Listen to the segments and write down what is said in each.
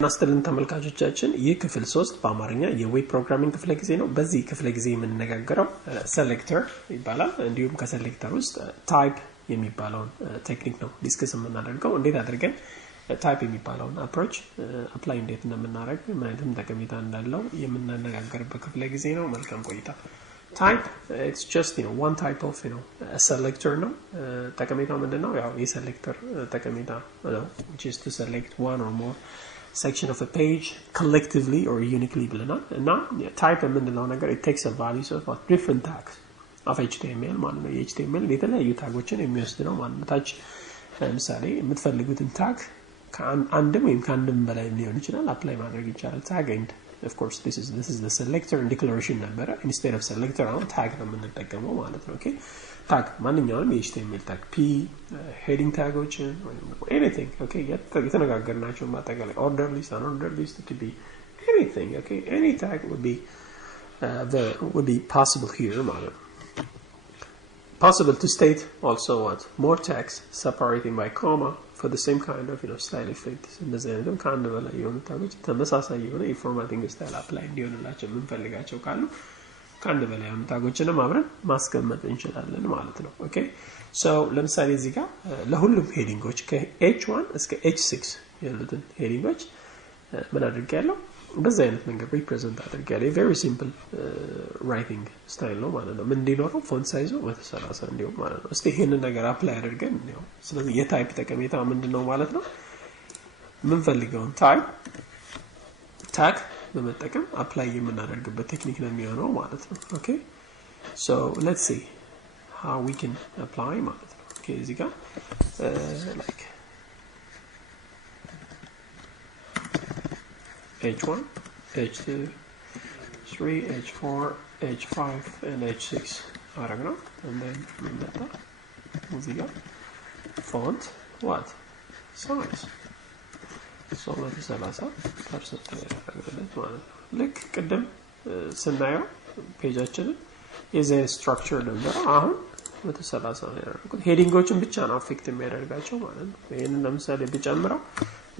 እናስተልን ተመልካቾቻችን ይህ ክፍል 3 በአማርኛ የዌብ ፕሮግራሚንግ ክፍለ ጊዜ ነው። በዚህ ክፍለ ጊዜ የምንነጋገረው ሴሌክተር ይባላል። እንዲሁም ከሴሌክተር ውስጥ ታይፕ የሚባለውን ቴክኒክ ነው ዲስከስ የምናደርገው። እንዴት አድርገን ታይፕ የሚባለውን አፕሮች አፕላይ እንዴት እንደምናደርግ ማለትም ጠቀሜታ እንዳለው የምንነጋገርበት ክፍለ ጊዜ ነው። መልካም ቆይታ። Type, it's just one type of a selector ነው። ጠቀሜታው ምንድነው? ያው የሴሌክተር ጠቀሜታ ነው, which is to select one or more section of a page collectively or uniquely ብለናል። እና type የምንለው ነገር it takes a values of different tags of HTML ማለት ነው። የHTML የተለያዩ ታጎችን የሚወስድ ነው ማለት ነው። ታች ለምሳሌ የምትፈልጉትን ታግ ከአንድም ወይም ከአንድም በላይ ሊሆን ይችላል አፕላይ ማድረግ ይቻላል። ታግ and of course this is the selector and declaration ነበረ instead of selector አሁን tag ነው የምንጠቀመው ማለት ነው። ኦኬ tag ማንኛውንም HTML tag p heading tagoችን anything okay የተነጋገርናቸው ማጠቃለያ order list unordered list to be anything okay any tag would be possible here ማለት ነው. Possible to state also what more tags separating by comma for the same kind of style effect. እንደዚህ አይነትም ከአንድ በላይ የሆኑ ታጎች ተመሳሳይ የሆነ የፎርማቲንግ ስታይል አፕላይ እንዲሆንላቸው የምንፈልጋቸው ካሉ ከአንድ በላይ የሆኑ ታጎችንም አብረን ማስቀመጥ እንችላለን ማለት ነው። ኦኬ ሶ ለምሳሌ እዚህ ጋር ለሁሉም ሄዲንጎች ከh1 እስከ h6 ያሉትን ሄዲንጎች ምን አድርጌያለሁ? በዛ አይነት መንገድ ሪፕሬዘንት አድርጌያለሁ። very simple writing style ነው ማለት ነው። ምን እንዲኖረው ፎንት ሳይዙ 130 እንዲሆን ማለት ነው። እስቲ ይሄንን ነገር አፕላይ አድርገን ነው። ስለዚህ የታይፕ ጠቀሜታ ምንድነው ማለት ነው? ምን ፈልገውን ታግ በመጠቀም አፕላይ የምናደርግበት ቴክኒክ ነው የሚሆነው ማለት ነው። ኦኬ so let's see how we can apply ማለት ነው። ኦኬ እዚህ ጋር like h1 h2 h3 h4 h5 and h6 አረግነው and then እንመጣ እዚህ ጋር font what size so 30% ያደረግለት ማለት ነው። ልክ ቅድም ስናየው ፔጃችንን የዚህ ስትራክቸር ነበር። አሁን 130 ነው ያደረኩት። ሄዲንጎችን ብቻ ነው አፌክት የሚያደርጋቸው ማለት ነው። ይሄንን ለምሳሌ ቢጨምረው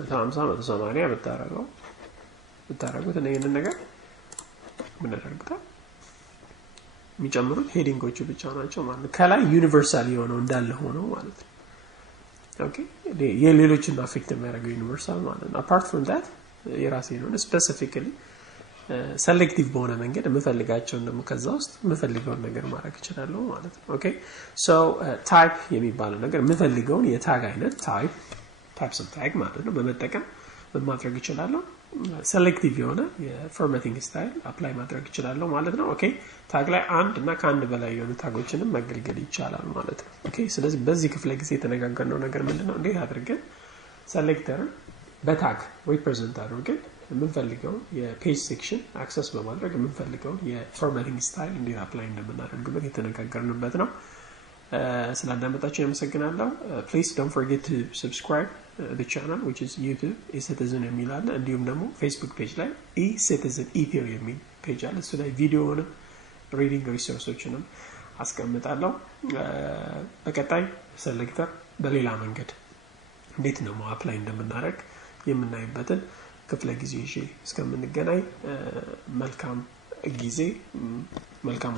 150 180 ብታረጉት እና ይሄንን ነገር ምን ያደርጉታል? የሚጨምሩት ሄዲንጎቹ ብቻ ናቸው ማለት ነው። ከላይ ዩኒቨርሳል የሆነው እንዳለ ሆኖ ማለት ነው። ኦኬ የሌሎችን አፌክት የሚያደርገው ዩኒቨርሳል ማለት ነው። apart from that የራሴ ነው specifically selective በሆነ መንገድ የምፈልጋቸውን ደግሞ ከዛ ውስጥ የምፈልገውን ነገር ማድረግ እችላለሁ ማለት ነው። ኦኬ so type የሚባለው ነገር የምፈልገውን የታግ አይነት types of tag ማለት ነው በመጠቀም ማድረግ እችላለሁ። selective የሆነ የፎርማቲንግ ስታይል አፕላይ ማድረግ እችላለሁ ማለት ነው። ኦኬ ታግ ላይ አንድ እና ከአንድ በላይ የሆኑ ታጎችንም መገልገል ይቻላል ማለት ነው። ኦኬ ስለዚህ በዚህ ክፍለ ጊዜ የተነጋገርነው ነገር ምንድነው? እንዴት አድርገን ሴሌክተርን በታግ ሪፕሬዘንት አድርገን የምንፈልገው የፔጅ ሴክሽን አክሰስ በማድረግ የምንፈልገው የፎርማቲንግ ስታይል እንዴት አፕላይ እንደምናደርግበት የተነጋገርንበት ነው። ስላዳመጣችሁ አመሰግናለሁ። please don't forget to subscribe the channel which is YouTube eCitizen የሚል አለ። እንዲሁም ደግሞ Facebook page ላይ eCitizen ኢትዮ የሚል ፔጅ አለ። እሱ ላይ ቪዲዮውን ሪዲንግ ሪሶርሶችንም አስቀምጣለሁ። በቀጣይ ሴሌክተር በሌላ መንገድ እንዴት ነው አፕላይ እንደምናደርግ የምናይበትን ክፍለ ጊዜ ይዤ እስከምንገናኝ መልካም ጊዜ መልካም